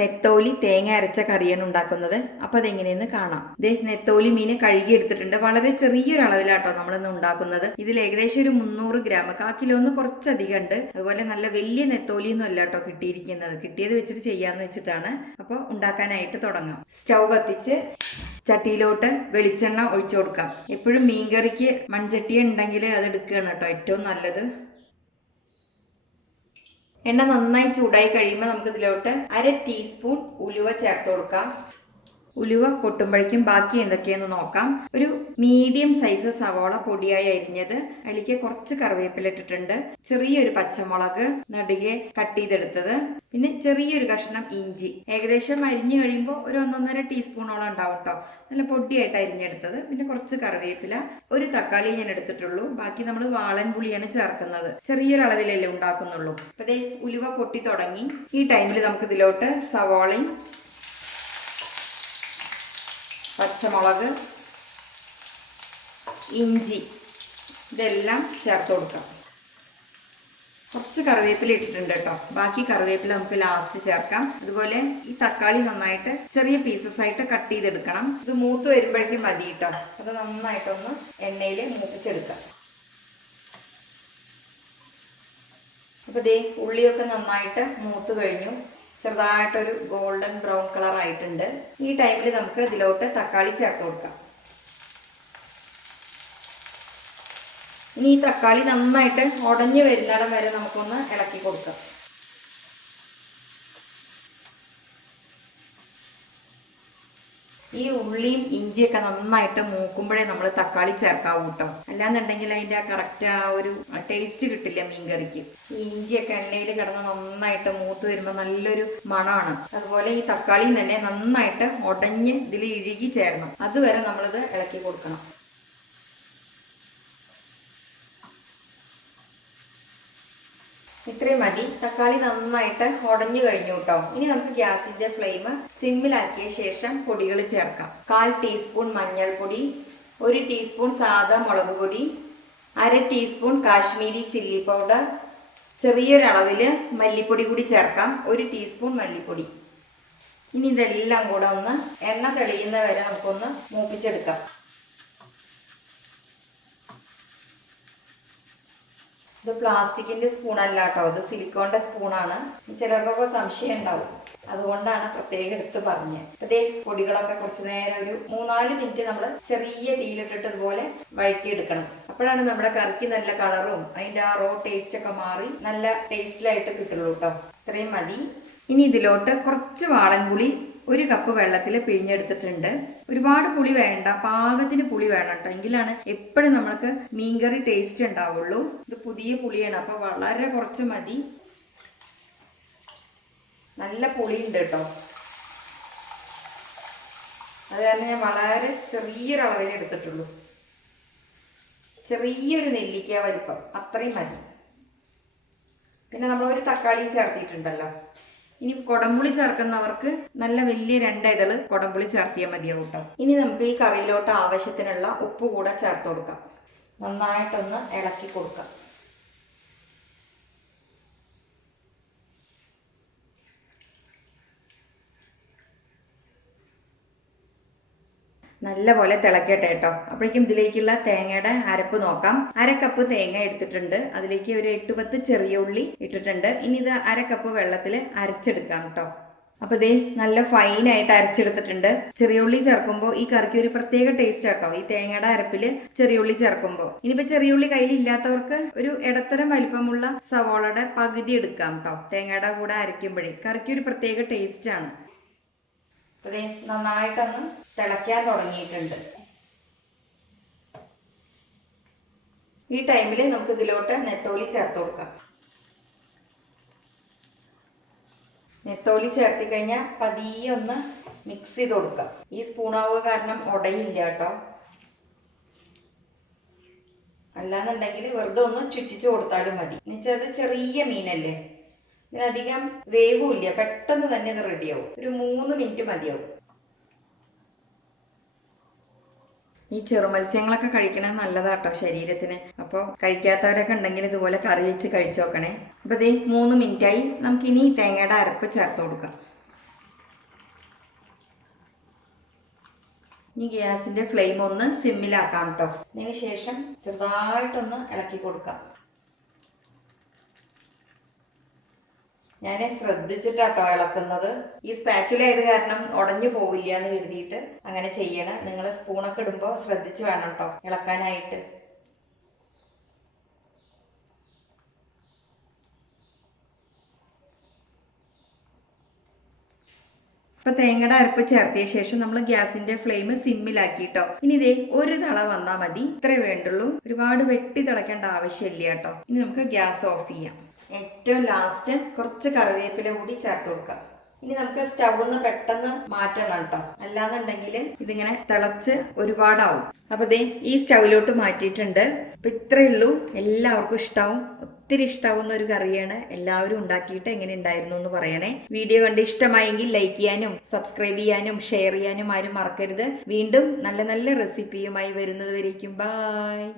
നെത്തോലി തേങ്ങ അരച്ച കറിയാണ് ഉണ്ടാക്കുന്നത്. അപ്പോൾ അതെങ്ങനെയെന്ന് കാണാം. ഇതേ നെത്തോലി മീൻ കഴുകി എടുത്തിട്ടുണ്ട്. വളരെ ചെറിയൊരു അളവിലാട്ടോ നമ്മളിന്ന് ഉണ്ടാക്കുന്നത്. ഇതിൽ ഏകദേശം ഒരു മുന്നൂറ് ഗ്രാം. കാ കിലോ ഒന്ന് കുറച്ചധികം ഉണ്ട്. അതുപോലെ നല്ല വലിയ നെത്തോലിയൊന്നും അല്ല കേട്ടോ കിട്ടിയിരിക്കുന്നത്. കിട്ടിയത് വെച്ചിട്ട് ചെയ്യാന്ന് വെച്ചിട്ടാണ്. അപ്പോൾ ഉണ്ടാക്കാനായിട്ട് തുടങ്ങാം. സ്റ്റൗ കത്തിച്ച് ചട്ടിയിലോട്ട് വെളിച്ചെണ്ണ ഒഴിച്ചു കൊടുക്കാം. എപ്പോഴും മീൻകറിക്ക് മൺചട്ടി ഉണ്ടെങ്കിൽ അത് എടുക്കുകയാണ് കേട്ടോ ഏറ്റവും നല്ലത്. എണ്ണ നന്നായി ചൂടായി കഴിയുമ്പോൾ നമുക്ക് ഇതിലോട്ട് അര ടീസ്പൂൺ ഉലുവ ചേർത്ത് കൊടുക്കാം. ഉലുവ പൊട്ടുമ്പോഴേക്കും ബാക്കി എന്തൊക്കെയെന്ന് നോക്കാം. ഒരു മീഡിയം സൈസ് സവോള പൊടിയായി അരിഞ്ഞത് അതിലേക്ക് കുറച്ച് കറിവേപ്പില ഇട്ടിട്ടുണ്ട്. ചെറിയൊരു പച്ചമുളക് നടുകെ കട്ട് ചെയ്തെടുത്തത്. പിന്നെ ചെറിയൊരു കഷ്ണം ഇഞ്ചി. ഏകദേശം അരിഞ്ഞു കഴിയുമ്പോൾ ഒരു ഒന്നൊന്നര ടീസ്പൂണോളം ഉണ്ടാവും കേട്ടോ നല്ല പൊടിയായിട്ട് അരിഞ്ഞെടുത്തത്. പിന്നെ കുറച്ച് കറിവേപ്പില. ഒരു തക്കാളി ഞാൻ എടുത്തിട്ടുള്ളൂ. ബാക്കി നമ്മൾ വാളൻ പുളിയാണ് ചേർക്കുന്നത്. ചെറിയൊരു അളവിലല്ലേ ഉണ്ടാക്കുന്നുള്ളൂ. അപ്പൊ ഉലുവ പൊട്ടി തുടങ്ങി. ഈ ടൈമിൽ നമുക്ക് ഇതിലോട്ട് സവോളയും പച്ചമുളക് ഇഞ്ചി ഇതെല്ലാം ചേർത്ത് കൊടുക്കാം. കുറച്ച് കറിവേപ്പില ഇട്ടിട്ടുണ്ട് കേട്ടോ. ബാക്കി കറിവേപ്പില നമുക്ക് ലാസ്റ്റ് ചേർക്കാം. അതുപോലെ ഈ തക്കാളി നന്നായിട്ട് ചെറിയ പീസസ് ആയിട്ട് കട്ട് ചെയ്തെടുക്കണം. ഇത് മൂത്ത് വരുമ്പോഴേക്കും മതി കേട്ടോ. അത് നന്നായിട്ടൊന്ന് എണ്ണയിൽ മൂപ്പിച്ചെടുക്കാം. അപ്പോൾ ദേ ഉള്ളിയൊക്കെ നന്നായിട്ട് മൂത്ത് കഴിഞ്ഞു. ചെറുതായിട്ടൊരു ഗോൾഡൻ ബ്രൗൺ കളർ ആയിട്ടുണ്ട്. ഈ ടൈമിൽ നമുക്ക് ഇതിലോട്ട് തക്കാളി ചേർത്ത് കൊടുക്കാം. ഇനി ഈ തക്കാളി നന്നായിട്ട് ഉടഞ്ഞു വരുന്നിടം വരെ നമുക്കൊന്ന് ഇളക്കി കൊടുക്കാം. ഈ ഉള്ളിയും ഇഞ്ചിയൊക്കെ നന്നായിട്ട് മൂക്കുമ്പോഴേ നമ്മൾ തക്കാളി ചേർക്കാവൂ കേട്ടോ അല്ലാന്നുണ്ടെങ്കിൽ അതിന്റെ ആ കറക്റ്റ് ആ ഒരു ടേസ്റ്റ് കിട്ടില്ല മീൻകറിക്ക്. ഈ ഇഞ്ചിയൊക്കെ എണ്ണയിൽ കിടന്ന് നന്നായിട്ട് മൂത്ത് വരുമ്പോൾ നല്ലൊരു മണമാണ് അതുപോലെ ഈ തക്കാളിയും തന്നെ നന്നായിട്ട് ഉടഞ്ഞ് ഇതിൽ ഇഴുകി ചേരണം. അതുവരെ നമ്മളിത് ഇളക്കി കൊടുക്കണം. ഇത്രയും മതി. തക്കാളി നന്നായിട്ട് ഉടഞ്ഞു കഴിഞ്ഞു കേട്ടോ ഇനി നമുക്ക് ഗ്യാസിന്റെ ഫ്ലെയിം സിമ്മിലാക്കിയ ശേഷം പൊടികൾ ചേർക്കാം. കാൽ ടീസ്പൂൺ മഞ്ഞൾപ്പൊടി ഒരു ടീസ്പൂൺ സാദാ മുളക് പൊടി അര ടീസ്പൂൺ കാശ്മീരി ചില്ലി പൗഡർ ചെറിയൊരളവിൽ മല്ലിപ്പൊടി കൂടി ചേർക്കാം. ഒരു ടീസ്പൂൺ മല്ലിപ്പൊടി. ഇനി ഇതെല്ലാം കൂടെ ഒന്ന് എണ്ണ തെളിയുന്ന വരെ നമുക്കൊന്ന് മൂപ്പിച്ചെടുക്കാം. ഇത് പ്ലാസ്റ്റിക്കിന്റെ സ്പൂൺ അല്ല കേട്ടോ ഇത് സിലിക്കോണിന്റെ സ്പൂണാണ്. ചിലർക്കൊക്കെ സംശയം ഉണ്ടാവും. അതുകൊണ്ടാണ് പ്രത്യേകം എടുത്ത് പറഞ്ഞത്. അതേ പൊടികളൊക്കെ കുറച്ച് നേരം ഒരു മൂന്നാൽ മിനിറ്റ് നമ്മൾ ചെറിയ തീയിലിട്ടിട്ട് ഇതുപോലെ വഴറ്റിയെടുക്കണം. അപ്പോഴാണ് നമ്മുടെ കറിക്ക് നല്ല കളറും അതിന്റെ ആ റോ ടേസ്റ്റ് ഒക്കെ മാറി നല്ല ടേസ്റ്റിലായിട്ട് കിട്ടുള്ളൂ കേട്ടോ ഇത്രയും മതി. ഇനി ഇതിലോട്ട് കുറച്ച് വാളൻപുളി ഒരു കപ്പ് വെള്ളത്തിൽ പിഴിഞ്ഞെടുത്തിട്ടുണ്ട്. ഒരുപാട് പുളി വേണ്ട പാകത്തിന് പുളി വേണം കേട്ടോ എങ്കിലാണ് എപ്പോഴും നമ്മൾക്ക് മീൻകറി ടേസ്റ്റ് ഉണ്ടാവുള്ളൂ. ഇത് പുതിയ പുളിയാണ് അപ്പോൾ വളരെ കുറച്ച് മതി. നല്ല പുളിയുണ്ട് കേട്ടോ അത് കാരണം ഞാൻ വളരെ ചെറിയൊരളവിൽ എടുത്തിട്ടുള്ളൂ. ചെറിയൊരു നെല്ലിക്ക വലിപ്പം അത്രയും മതി. പിന്നെ നമ്മൾ ഒരു തക്കാളിയും ചേർത്തിട്ടുണ്ടല്ലോ. ഇനി കൊടമ്പുളി ചേർക്കുന്നവർക്ക് നല്ല വലിയ രണ്ട് ഇതൾ കൊടമ്പുളി ചേർത്തിയാൽ മതിയാവും കേട്ടോ ഇനി നമുക്ക് ഈ കറിയിലോട്ട് ആവശ്യത്തിനുള്ള ഉപ്പ് കൂടെ ചേർത്ത് കൊടുക്കാം. നന്നായിട്ടൊന്ന് ഇളക്കി കൊടുക്കാം. നല്ലപോലെ തിളക്കട്ടെ കേട്ടോ. അപ്പോഴേക്കും ഇതിലേക്കുള്ള തേങ്ങയുടെ അരപ്പ് നോക്കാം. അര കപ്പ് തേങ്ങ എടുത്തിട്ടുണ്ട്. അതിലേക്ക് ഒരു എട്ട് പത്ത് ചെറിയ ഉള്ളി ഇട്ടിട്ടുണ്ട്. ഇനി ഇത് അര കപ്പ് വെള്ളത്തിൽ അരച്ചെടുക്കാം കേട്ടോ. അപ്പൊ ഇതേ നല്ല ഫൈനായിട്ട് അരച്ചെടുത്തിട്ടുണ്ട്. ചെറിയ ഉള്ളി ചേർക്കുമ്പോൾ ഈ കറിക്ക് ഒരു പ്രത്യേക ടേസ്റ്റ് ആട്ടോ ഈ തേങ്ങയുടെ അരപ്പിൽ ചെറിയ ഉള്ളി ചേർക്കുമ്പോൾ ഇനിയിപ്പോ ചെറിയ ഉള്ളി കയ്യിലില്ലാത്തവർക്ക് ഒരു ഇടത്തരം വലിപ്പമുള്ള സവോളയുടെ പകുതി എടുക്കാം കേട്ടോ. തേങ്ങയുടെ കൂടെ അരയ്ക്കുമ്പോഴേ. കറിക്ക് ഒരു പ്രത്യേക ടേസ്റ്റ് ആണ്. അപ്പൊ നന്നായിട്ടങ്ങ് തിളയ്ക്കാൻ തുടങ്ങിയിട്ടുണ്ട്. ഈ ടൈമിൽ നമുക്ക് ഇതിലോട്ട് നെത്തോലി ചേർത്ത് കൊടുക്കാം. നെത്തോലി ചേർത്തി കഴിഞ്ഞാൽ പതിയെ ഒന്ന് മിക്സ് ചെയ്ത് കൊടുക്കാം. ഈ സ്പൂണാവുക കാരണം ഉടയില്ല കേട്ടോ. അല്ലാന്നുണ്ടെങ്കിൽ വെറുതെ ഒന്ന് ചുറ്റിച്ച് കൊടുത്താലും മതി. എന്നുവെച്ചാൽ അത് ചെറിയ മീനല്ലേ? ഇതിനധികം വേവുമില്ല. പെട്ടെന്ന് തന്നെ ഇത് റെഡിയാവും. ഒരു മൂന്ന് മിനിറ്റ് മതിയാവും. ഈ ചെറുമത്സ്യങ്ങളൊക്കെ കഴിക്കണത് നല്ലതാട്ടോ ശരീരത്തിന്. അപ്പോൾ കഴിക്കാത്തവരൊക്കെ ഉണ്ടെങ്കിൽ ഇതുപോലെ കറി വെച്ച് കഴിച്ചു നോക്കണേ അപ്പോൾ ഇതേ മൂന്ന് മിനിറ്റായി. നമുക്കിനി തേങ്ങയുടെ അരപ്പ് ചേർത്ത് കൊടുക്കാം. ഇനി ഗ്യാസിന്റെ ഫ്ലെയിം ഒന്ന് സിമ്മിലാക്കാം കേട്ടോ. അതിന് ശേഷം ചെറുതായിട്ടൊന്ന് ഇളക്കി കൊടുക്കാം. ഞാൻ ശ്രദ്ധിച്ചിട്ടാട്ടോ ഇളക്കുന്നത്. ഈ സ്പാച്ചുല ആയത് കാരണം ഉടഞ്ഞു പോവില്ല എന്ന് കരുതിയിട്ട് അങ്ങനെ ചെയ്യണം. നിങ്ങൾ സ്പൂണൊക്കെ ഇടുമ്പോൾ ശ്രദ്ധിച്ച് വേണം കേട്ടോ ഇളക്കാനായിട്ട്. ഇപ്പൊ തേങ്ങയുടെ അരപ്പ് ചേർത്തിയ ശേഷം നമ്മൾ ഗ്യാസിന്റെ ഫ്ലെയിം സിമ്മിലാക്കിട്ടോ. ഇനി ഇതേ ഒരു തള വന്നാൽ മതി. ഇത്രേ വേണ്ടുള്ളൂ. ഒരുപാട് വെട്ടി തിളക്കേണ്ട ആവശ്യമില്ല കേട്ടോ ഇനി നമുക്ക് ഗ്യാസ് ഓഫ് ചെയ്യാം. ഏറ്റവും ലാസ്റ്റ് കുറച്ച് കറിവേപ്പില കൂടി ചേർത്ത് കൊടുക്കാം ഇനി നമുക്ക് സ്റ്റൗന്ന് പെട്ടെന്ന് മാറ്റണം കേട്ടോ. അല്ലാന്നുണ്ടെങ്കിൽ ഇതിങ്ങനെ തിളച്ച് ഒരുപാടാവും. അപ്പൊ ദേ ഈ സ്റ്റൗവിലോട്ട് മാറ്റിയിട്ടുണ്ട്. അപ്പൊ ഇത്രയേ ഉള്ളൂ. എല്ലാവർക്കും ഇഷ്ടാവും. ഒത്തിരി ഇഷ്ടാവുന്ന ഒരു കറിയാണ് എല്ലാവരും ഉണ്ടാക്കിയിട്ട് എങ്ങനെ ഉണ്ടായിരുന്നു എന്ന് പറയണേ. വീഡിയോ കണ്ട് ഇഷ്ടമായെങ്കിൽ ലൈക്ക് ചെയ്യാനും സബ്സ്ക്രൈബ് ചെയ്യാനും ഷെയർ ചെയ്യാനും ആരും മറക്കരുത്. വീണ്ടും നല്ല നല്ല റെസിപ്പിയുമായി വരുന്നത് വരേക്കും. ബായ്